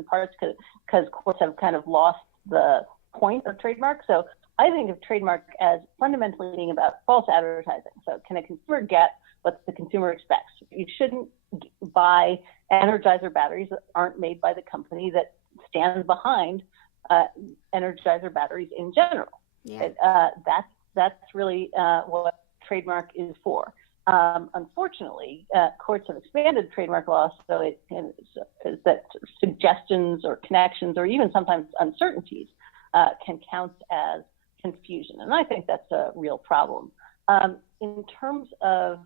parts because courts have kind of lost the point of trademark. So I think of trademark as fundamentally being about false advertising. So can a consumer get what the consumer expects? You shouldn't buy Energizer batteries that aren't made by the company that stands behind Energizer batteries in general. Yeah. That's really what trademark is for. Unfortunately, courts have expanded trademark law so that suggestions or connections or even sometimes uncertainties can count as confusion. And I think that's a real problem. In terms of,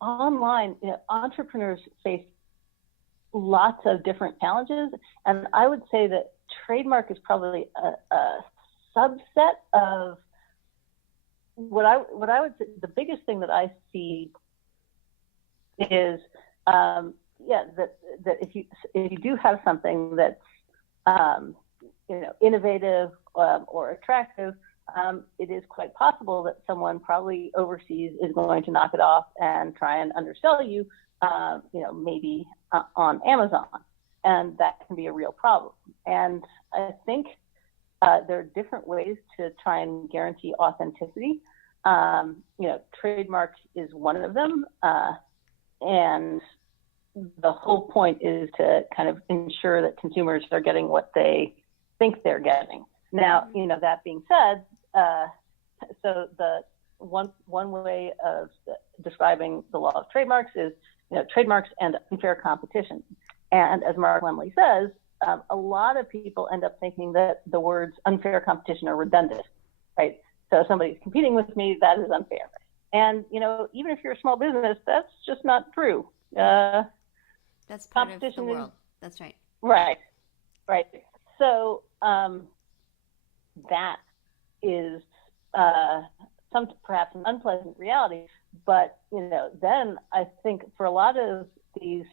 online, entrepreneurs face lots of different challenges. And I would say that trademark is probably a subset of what I would say. The biggest thing that I see is that if you do have something that's innovative or attractive, it is quite possible that someone probably overseas is going to knock it off and try and undersell you, maybe on Amazon, and that can be a real problem. And I think there are different ways to try and guarantee authenticity. Trademark is one of them, and the whole point is to kind of ensure that consumers are getting what they think they're getting. Now, that being said, so the one way of describing the law of trademarks is, trademarks and unfair competition. And as Mark Lemley says, a lot of people end up thinking that the words unfair competition are redundant, right? So somebody's competing with me, that is unfair. And, even if you're a small business, that's just not true. That's part of the world. That's right. Right. So that is perhaps an unpleasant reality. But, then I think for a lot of these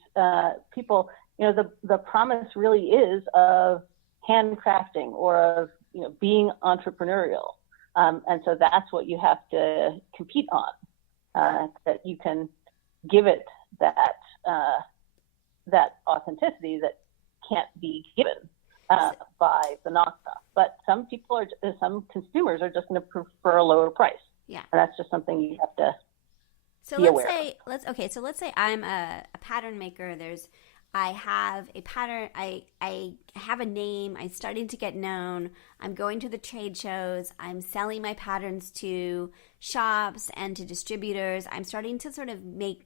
people, the promise really is of handcrafting or of, being entrepreneurial. And so that's what you have to compete on, that you can give it that authenticity that can't be given by the knockoff. But some consumers are just going to prefer a lower price. Yeah. And that's just something you have to be aware of. So let's say I'm a pattern maker. I have a pattern. I have a name. I'm starting to get known. I'm going to the trade shows. I'm selling my patterns to shops and to distributors. I'm starting to sort of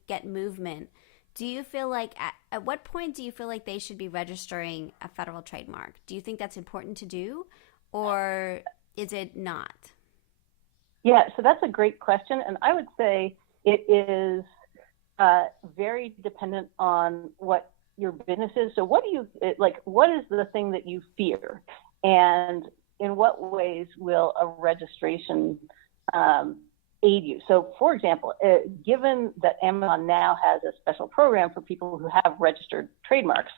get movement. Do you feel like at what point do you feel like they should be registering a federal trademark? Do you think that's important to do, or is it not? Yeah, so that's a great question, and I would say it is very dependent on what your business is. So what is the thing that you fear, and in what ways will a registration aid you? So for example, given that Amazon now has a special program for people who have registered trademarks,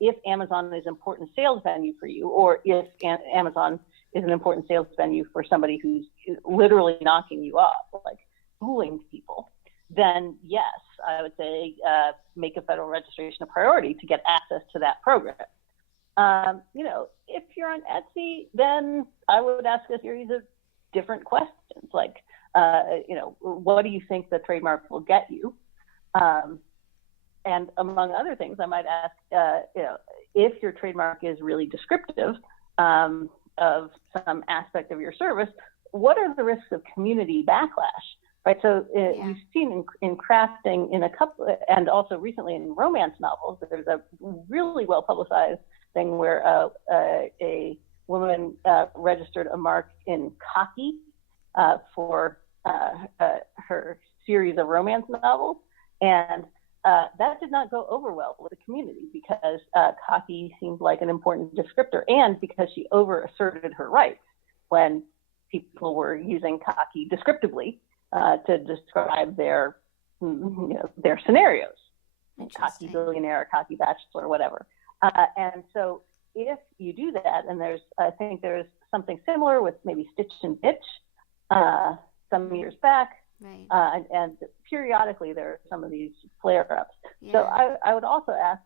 if Amazon is an important sales venue for you, or if Amazon is an important sales venue for somebody who's literally knocking you off, like fooling people, then yes, I would say make a federal registration a priority to get access to that program. If you're on Etsy, then I would ask a series of different questions, like, what do you think the trademark will get you? And among other things, I might ask, if your trademark is really descriptive of some aspect of your service, what are the risks of community backlash? Right, so you've seen in crafting in a couple, and also recently in romance novels, there's a really well publicized thing where a woman registered a mark in khaki for her series of romance novels, and that did not go over well with the community because khaki seemed like an important descriptor, and because she over-asserted her rights when people were using khaki descriptively to describe their scenarios, cocky billionaire, cocky bachelor, whatever. And so if you do that, and I think there's something similar with maybe Stitch and Bitch some years back, Right. And periodically there are some of these flare-ups. Yeah. So I would also ask,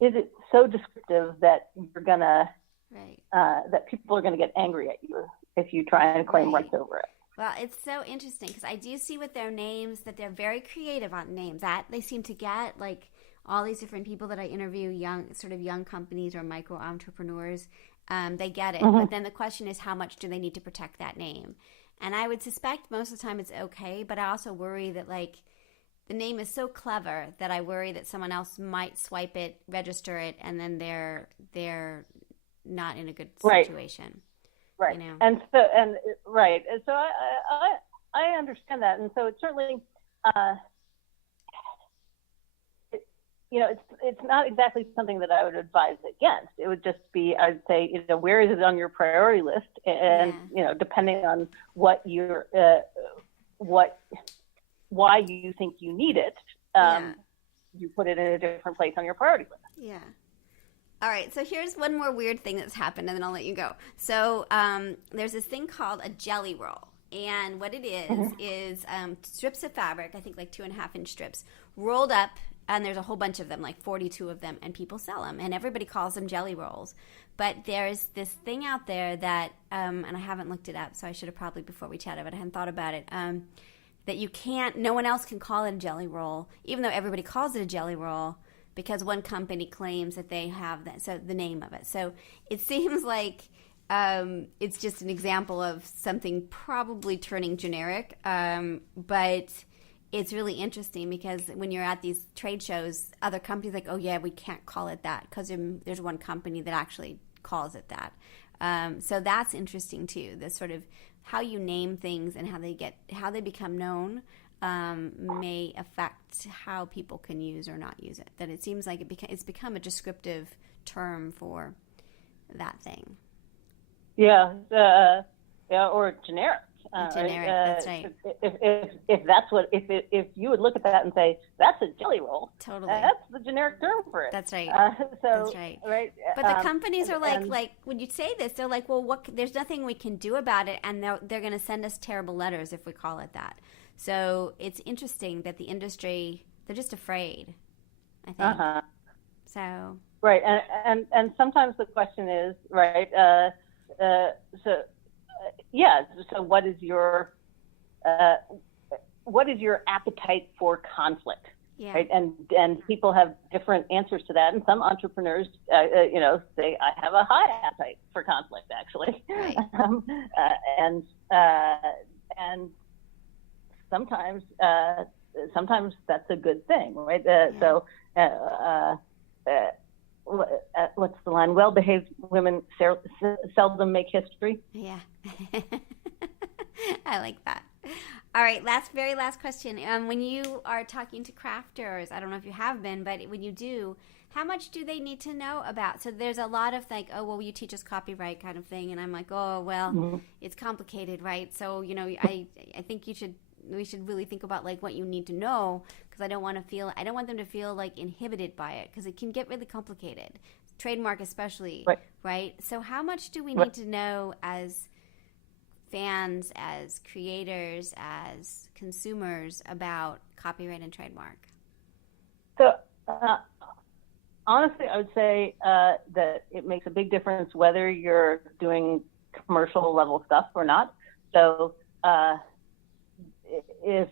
is it so descriptive that you're gonna right. that people are gonna get angry at you if you try and claim rights over it? Well, it's so interesting because I do see with their names that they're very creative on names. That they seem to get, like, all these different people that I interview, young companies or micro entrepreneurs, they get it. Mm-hmm. But then the question is, how much do they need to protect that name? And I would suspect most of the time it's okay, but I also worry that, like, the name is so clever that I worry that someone else might swipe it, register it, and then they're not in a good situation. Right. You know? And so I understand that. And so it's certainly, it's not exactly something that I would advise against. It would just be, I'd say, where is it on your priority list? And, depending on what why you think you need it, you put it in a different place on your priority list. Yeah. All right, so here's one more weird thing that's happened, and then I'll let you go. So there's this thing called a jelly roll, and what it is strips of fabric, I think like 2.5-inch strips, rolled up, and there's a whole bunch of them, like 42 of them, and people sell them, and everybody calls them jelly rolls. But there's this thing out there that, and I haven't looked it up, so I should have probably before we chatted, but I hadn't thought about it, that no one else can call it a jelly roll, even though everybody calls it a jelly roll, because one company claims that they have the name of it. So it seems like it's just an example of something probably turning generic, but it's really interesting because when you're at these trade shows, other companies are like, oh yeah, we can't call it that because there's one company that actually calls it that. So that's interesting too, this sort of how you name things and how they become known may affect how people can use or not use it. That it seems like it's become a descriptive term for that thing. Yeah, or generic. Generic, right? That's right. If you would look at that and say that's a jelly roll, totally, that's the generic term for it. That's right. That's right. Right. But the companies are like when you say this, they're like, well, what? There's nothing we can do about it, and they're going to send us terrible letters if we call it that. So it's interesting that the industry, they're just afraid, I think. So. Right, and sometimes the question is, right, so what is your appetite for conflict? Yeah. Right, and people have different answers to that, and some entrepreneurs, say I have a high appetite for conflict, actually, right. And sometimes that's a good thing, right? So what's the line? Well-behaved women seldom make history. Yeah. I like that. All right, very last question. When you are talking to crafters, I don't know if you have been, but when you do, how much do they need to know about? So there's a lot of like, oh, well, you teach us copyright kind of thing. And I'm like, oh, well, It's complicated, right? So, I think we should really think about like what you need to know, because I don't want them to feel like inhibited by it, because it can get really complicated. Trademark especially, right? So how much do we need to know as fans, as creators, as consumers about copyright and trademark? So honestly, I would say that it makes a big difference whether you're doing commercial level stuff or not. So if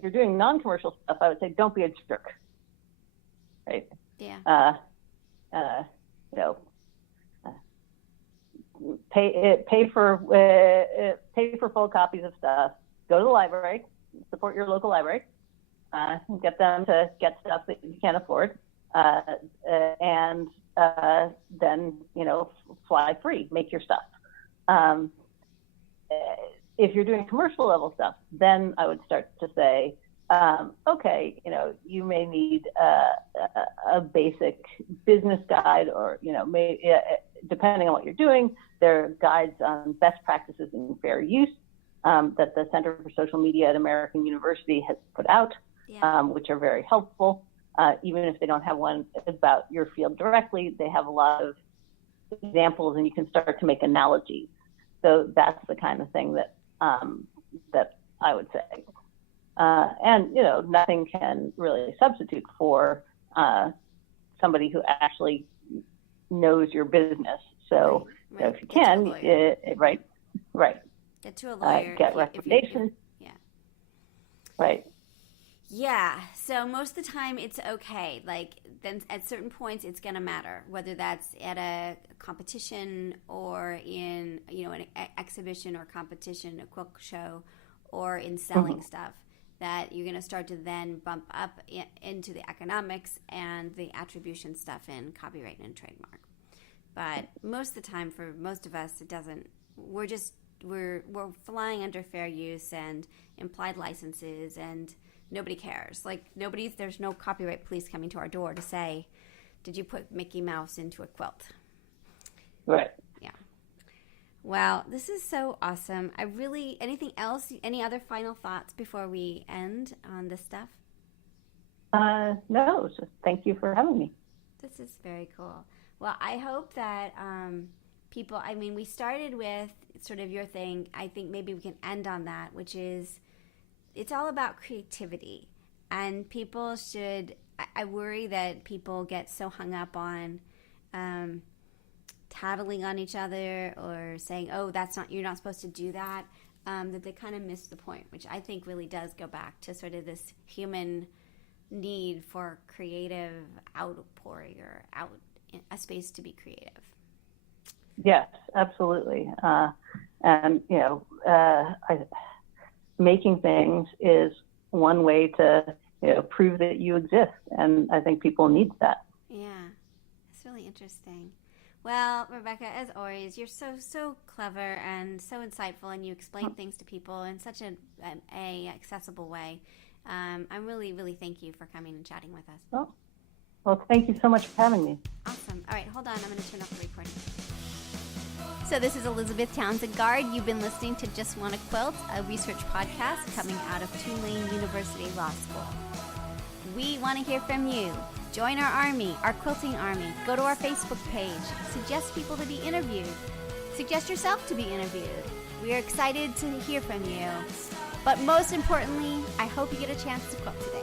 you're doing non-commercial stuff, I would say don't be a jerk, right? Yeah. Pay for full copies of stuff. Go to the library, support your local library, get them to get stuff that you can't afford, and then fly free, make your stuff. If you're doing commercial level stuff, then I would start to say, okay, you may need a basic business guide, or depending on what you're doing, there are guides on best practices in fair use that the Center for Social Media at American University has put out, which are very helpful. Even if they don't have one about your field directly, they have a lot of examples and you can start to make analogies. So that's the kind of thing that that I would say. And, nothing can really substitute for somebody who actually knows your business. So if you can, right. Get to a lawyer. Get recommendations. Yeah. Right. Yeah. So most of the time it's okay. Like then at certain points it's going to matter, whether that's at a competition or in, an exhibition or competition, a quilt show, or in selling stuff, that you're going to start to then bump up into the economics and the attribution stuff in copyright and trademark. But most of the time, for most of us, it doesn't. We're flying under fair use and implied licenses, and nobody cares. Like there's no copyright police coming to our door to say, "Did you put Mickey Mouse into a quilt?" Right. Yeah. Wow, this is so awesome. Anything else? Any other final thoughts before we end on this stuff? No, just thank you for having me. This is very cool. Well, I hope that people, we started with sort of your thing. I think maybe we can end on that, which is it's all about creativity. And people should, I worry that people get so hung up on tattling on each other or saying, oh, you're not supposed to do that, that they kind of miss the point, which I think really does go back to sort of this human need for creative outpouring or a space to be creative. Yes, absolutely. And, making things is one way to prove that you exist. And I think people need that. Yeah, it's really interesting. Well, Rebecca, as always, you're so clever and so insightful, and you explain things to people in such an accessible way. I really, really thank you for coming and chatting with us. Oh. Well, thank you so much for having me. Awesome. All right, hold on. I'm going to turn off the recording. So this is Elizabeth Townsend-Gard. You've been listening to Just Wanna Quilt, a research podcast coming out of Tulane University Law School. We want to hear from you. Join our army, our quilting army. Go to our Facebook page. Suggest people to be interviewed. Suggest yourself to be interviewed. We are excited to hear from you. But most importantly, I hope you get a chance to quilt today.